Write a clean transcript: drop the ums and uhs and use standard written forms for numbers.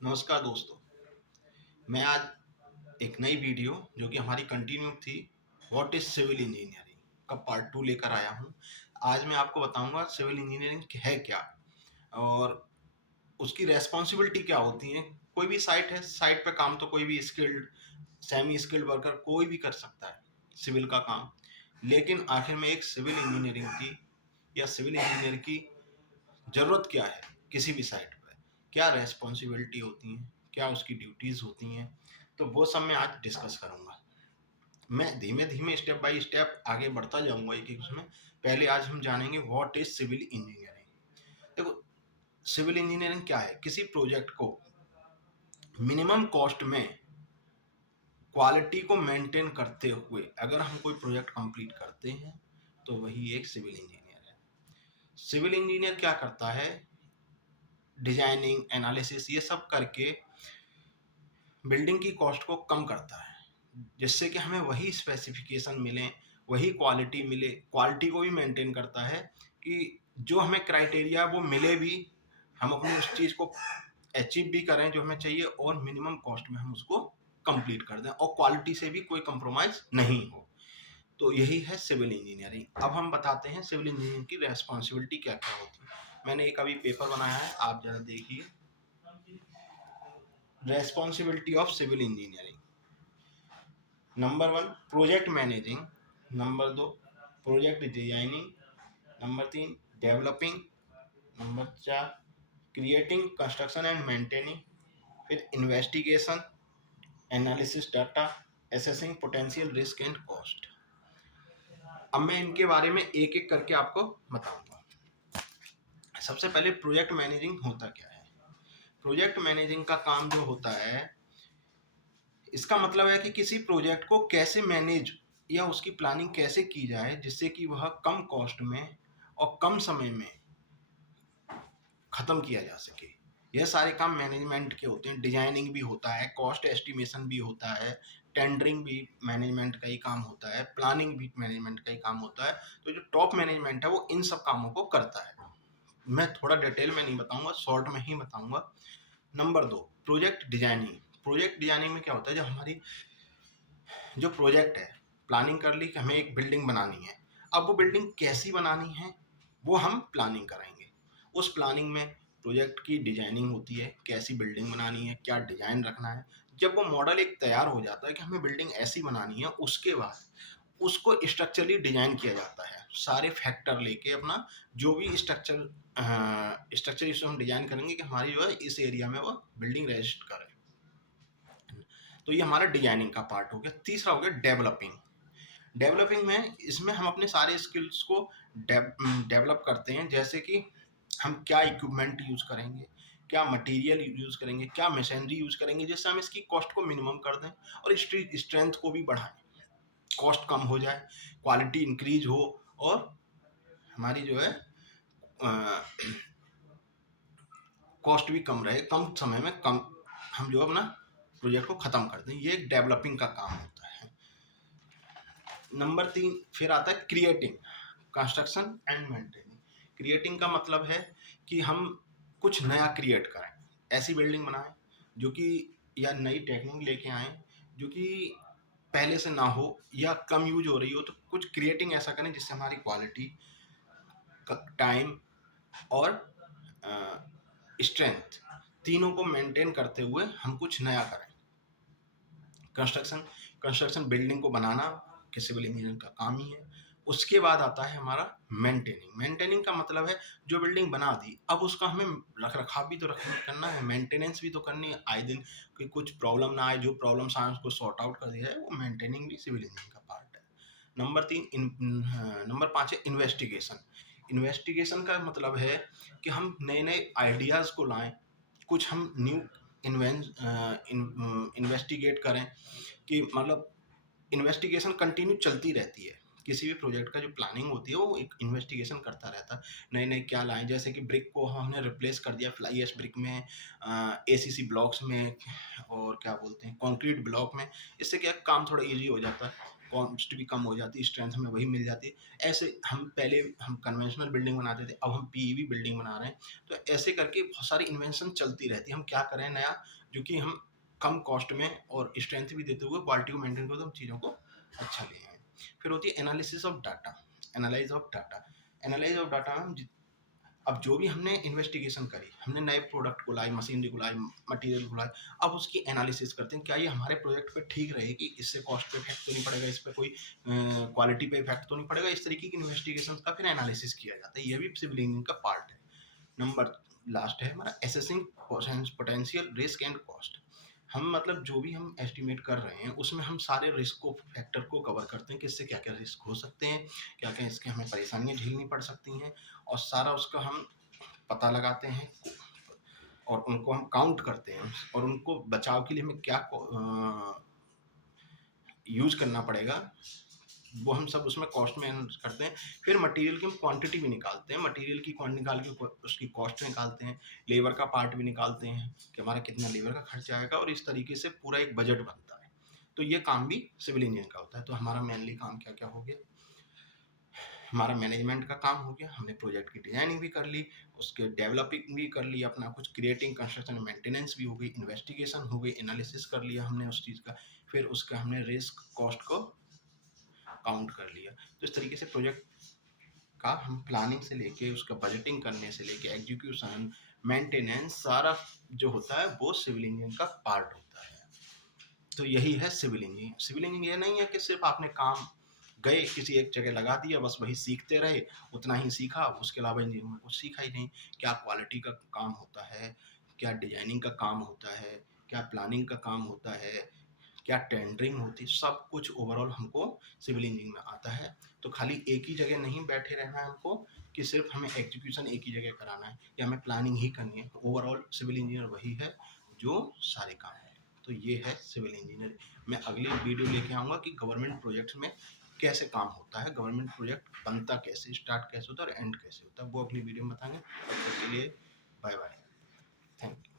नमस्कार दोस्तों। मैं आज एक नई वीडियो जो कि हमारी कंटिन्यू थी व्हाट इज सिविल इंजीनियरिंग का पार्ट 2 लेकर आया हूँ। आज मैं आपको बताऊंगा सिविल इंजीनियरिंग है क्या और उसकी रेस्पॉन्सिबिलिटी क्या होती है। कोई भी साइट है, साइट पे काम तो कोई भी स्किल्ड सेमी स्किल्ड वर्कर कोई भी कर सकता है सिविल का काम। लेकिन आखिर में एक सिविल इंजीनियरिंग की या सिविल इंजीनियर की ज़रूरत क्या है किसी भी साइट पे, क्या रेस्पॉन्सिबिलिटी होती हैं, क्या उसकी ड्यूटीज़ होती हैं, तो वो सब मैं आज डिस्कस करूँगा। मैं धीमे धीमे स्टेप बाय स्टेप आगे बढ़ता जाऊँगा एक एक उसमें। पहले आज हम जानेंगे व्हाट इज सिविल इंजीनियरिंग। देखो, सिविल इंजीनियरिंग क्या है? किसी प्रोजेक्ट को मिनिमम कॉस्ट में क्वालिटी को मेंटेन करते हुए अगर हम कोई प्रोजेक्ट कंप्लीट करते हैं तो वही एक सिविल इंजीनियर है। सिविल इंजीनियर क्या करता है? डिजाइनिंग, एनालिसिस ये सब करके बिल्डिंग की कॉस्ट को कम करता है, जिससे कि हमें वही स्पेसिफिकेशन मिले, वही क्वालिटी मिले। क्वालिटी को भी मेंटेन करता है कि जो हमें क्राइटेरिया वो मिले भी, हम अपनी उस चीज़ को अचीव भी करें जो हमें चाहिए और मिनिमम कॉस्ट में हम उसको कंप्लीट कर दें और क्वालिटी से भी कोई कंप्रोमाइज़ नहीं हो। तो यही है सिविल इंजीनियरिंग। अब हम बताते हैं सिविल इंजीनियरिंग की रेस्पॉन्सिबिलिटी क्या-क्या होती है। मैंने एक अभी पेपर बनाया है, आप ज़रा देखिए। Responsibility of civil engineering. Number 1 project managing, number 2 project designing, number 3 developing, number 4 creating construction and maintaining, फिर investigation, analysis data, assessing potential risk and cost. अब मैं इनके बारे में एक एक करके आपको बताऊंगा। सबसे पहले प्रोजेक्ट मैनेजिंग होता क्या है? प्रोजेक्ट मैनेजिंग का काम जो होता है, इसका मतलब है कि किसी प्रोजेक्ट को कैसे मैनेज या उसकी प्लानिंग कैसे की जाए जिससे कि वह कम कॉस्ट में और कम समय में ख़त्म किया जा सके। यह सारे काम मैनेजमेंट के होते हैं। डिजाइनिंग भी होता है, कॉस्ट एस्टिमेशन भी होता है, टेंडरिंग भी मैनेजमेंट का ही काम होता है, प्लानिंग भी मैनेजमेंट का ही काम होता है। तो जो टॉप मैनेजमेंट है वो इन सब कामों को करता है। मैं थोड़ा डिटेल में नहीं बताऊंगा, शॉर्ट में ही बताऊंगा। Number 2 project designing. Project designing में क्या होता है? जब हमारी जो प्रोजेक्ट है, प्लानिंग कर ली कि हमें एक बिल्डिंग बनानी है। अब वो बिल्डिंग कैसी बनानी है वो हम प्लानिंग कराएंगे। उस प्लानिंग में प्रोजेक्ट की डिजाइनिंग होती है, कैसी बिल्डिंग बनानी है, क्या डिजाइन रखना है। जब वो मॉडल एक तैयार हो जाता है कि हमें बिल्डिंग ऐसी बनानी है, उसके बाद उसको स्ट्रक्चरली डिजाइन किया जाता है, सारे फैक्टर लेके अपना जो भी स्ट्रक्चर इसको हम डिजाइन करेंगे कि हमारी जो है इस एरिया में वो बिल्डिंग रेजिस्ट करे। तो ये हमारा डिजाइनिंग का पार्ट हो गया। तीसरा हो गया डेवलपिंग। डेवलपिंग में इसमें हम अपने सारे स्किल्स को डेवलप करते हैं, जैसे कि हम क्या इक्विपमेंट यूज़ करेंगे, क्या मटेरियल यूज़ करेंगे, क्या मशीनरी यूज़ करेंगे, जिससे हम इसकी कॉस्ट को मिनिमम कर दें और स्ट्रेंथ को भी बढ़ाएं, कॉस्ट कम हो जाए, क्वालिटी इंक्रीज हो और हमारी जो है कॉस्ट भी कम रहे, कम समय में कम हम जो अपना प्रोजेक्ट को ख़त्म कर दें। ये एक डेवलपिंग का काम होता है। नंबर 3 फिर आता है creating construction and maintaining. Creating का मतलब है कि हम कुछ नया क्रिएट करें, ऐसी बिल्डिंग बनाएं जो कि या नई टेक्निक लेके आएँ जो कि पहले से ना हो या कम यूज हो रही हो। तो कुछ क्रिएटिंग ऐसा करें जिससे हमारी क्वालिटी, टाइम और स्ट्रेंथ तीनों को मेंटेन करते हुए हम कुछ नया करें। कंस्ट्रक्शन कंस्ट्रक्शन बिल्डिंग को बनाना कि सिविल इंजीनियर का काम ही है। उसके बाद आता है हमारा मेंटेनिंग। मेंटेनिंग का मतलब है जो बिल्डिंग बना दी, अब उसका हमें रख रखाव भी तो करना है, मेंटेनेंस भी तो करनी है आए दिन, कि कुछ प्रॉब्लम ना आए। जो प्रॉब्लम्स आए उसको सॉर्ट आउट कर दिया जाए, वो मेंटेनिंग भी सिविल इंजीनियरिंग का पार्ट है। नंबर 5 है इन्वेस्टिगेशन। इन्वेस्टिगेशन का मतलब है कि हम नए नए आइडियाज़ को लाएं, कुछ हम न्यू इन्वेस्टिगेट करें, कि मतलब इन्वेस्टिगेशन कंटिन्यू चलती रहती है। किसी भी प्रोजेक्ट का जो प्लानिंग होती है वो एक इन्वेस्टिगेशन करता रहता है। नए नए क्या लाएं, जैसे कि ब्रिक को हमने रिप्लेस कर दिया फ्लाई एश ब्रिक में, एसीसी ब्लॉक्स में और क्या बोलते हैं कंक्रीट ब्लॉक में। इससे क्या काम थोड़ा इजी हो जाता है। कॉस्ट भी कम हो जाती है, स्ट्रेंथ हमें वही मिल जाती है। ऐसे हम कन्वेंशनल बिल्डिंग बनाते थे, अब हम पीईवी बिल्डिंग बना रहे हैं। तो ऐसे करके बहुत सारी इन्वेंशन चलती रहती है। हम क्या करें नया, जो कि हम कम कॉस्ट में और स्ट्रेंथ भी देते हुए क्वालिटी को मेंटेन करते हुए हम चीज़ों को अच्छा ले आए। फिर होती है analysis of data, analyse of data. Analyse of data हम अब जो भी हमने इन्वेस्टिगेशन करी, हमने नए प्रोडक्ट को लाए, मशीनरी को लाए, मटेरियल को लाए, अब उसकी एनालिसिस करते हैं, क्या ये हमारे प्रोजेक्ट पे ठीक रहेगी, इससे कॉस्ट पे इफेक्ट तो नहीं पड़ेगा, इस पे कोई क्वालिटी पे इफेक्ट तो नहीं पड़ेगा। इस तरीके की इन्वेस्टिगेशन का फिर एनालिसिस किया जाता है। ये भी सिविल इंजीनियरिंग का पार्ट है। नंबर लास्ट है हमारा assessing potential risk and cost. हम मतलब जो भी हम एस्टिमेट कर रहे हैं उसमें हम सारे रिस्क को फैक्टर को कवर करते हैं कि इससे क्या क्या रिस्क हो सकते हैं, क्या क्या इसके हमें परेशानियां झेलनी पड़ सकती हैं, और सारा उसका हम पता लगाते हैं और उनको हम काउंट करते हैं, और उनको बचाव के लिए हमें क्या यूज करना पड़ेगा वो हम सब उसमें कॉस्ट में करते हैं। फिर मटेरियल की हम क्वांटिटी भी निकालते हैं, मटेरियल की क्वांटिटी निकाल के उसकी कॉस्ट निकालते हैं, लेबर का पार्ट भी निकालते हैं कि हमारा कितना लेबर का खर्चा आएगा, और इस तरीके से पूरा एक बजट बनता है। तो ये काम भी सिविल इंजीनियर का होता है। तो हमारा मेनली काम क्या क्या हो गया, हमारा मैनेजमेंट का काम हो गया, हमने प्रोजेक्ट की डिजाइनिंग भी कर ली, उसके डेवलपिंग भी कर ली, अपना कुछ क्रिएटिंग कंस्ट्रक्शन मेंटेनेंस भी हो गई, इन्वेस्टिगेशन हो गई, एनालिसिस कर लिया हमने उस चीज़ का, फिर उसका हमने रिस्क कॉस्ट को काउंट कर लिया। तो इस तरीके से प्रोजेक्ट का हम प्लानिंग से लेके उसका बजटिंग करने से लेके एग्जीक्यूशन, मेंटेनेंस, सारा जो होता है वो सिविल इंजीनियरिंग का पार्ट होता है। तो यही है सिविल इंजीनियरिंग। सिविल इंजीनियरिंग ये नहीं है कि सिर्फ आपने काम गए किसी एक जगह लगा दिया, बस वही सीखते रहे, उतना ही सीखा, उसके अलावा इंजीनियरिंग में कुछ सीखा ही नहीं। क्या क्वालिटी का काम होता है, क्या डिजाइनिंग का काम होता है, क्या प्लानिंग का काम होता है, क्या टेंडरिंग होती है, सब कुछ ओवरऑल हमको सिविल इंजीनियरिंग में आता है। तो खाली एक ही जगह नहीं बैठे रहना है हमको कि सिर्फ हमें एग्जीक्यूशन एक ही जगह कराना है या हमें प्लानिंग ही करनी है। ओवरऑल सिविल इंजीनियर वही है जो सारे काम है। तो ये है सिविल इंजीनियर। मैं अगली वीडियो लेके आऊँगा कि गवर्नमेंट प्रोजेक्ट्स में कैसे काम होता है, गवर्नमेंट प्रोजेक्ट बनता कैसे, स्टार्ट कैसे होता है और एंड कैसे होता है, वो अगली वीडियो में बताएंगे। तब तक के लिए बाय बाय, थैंक यू।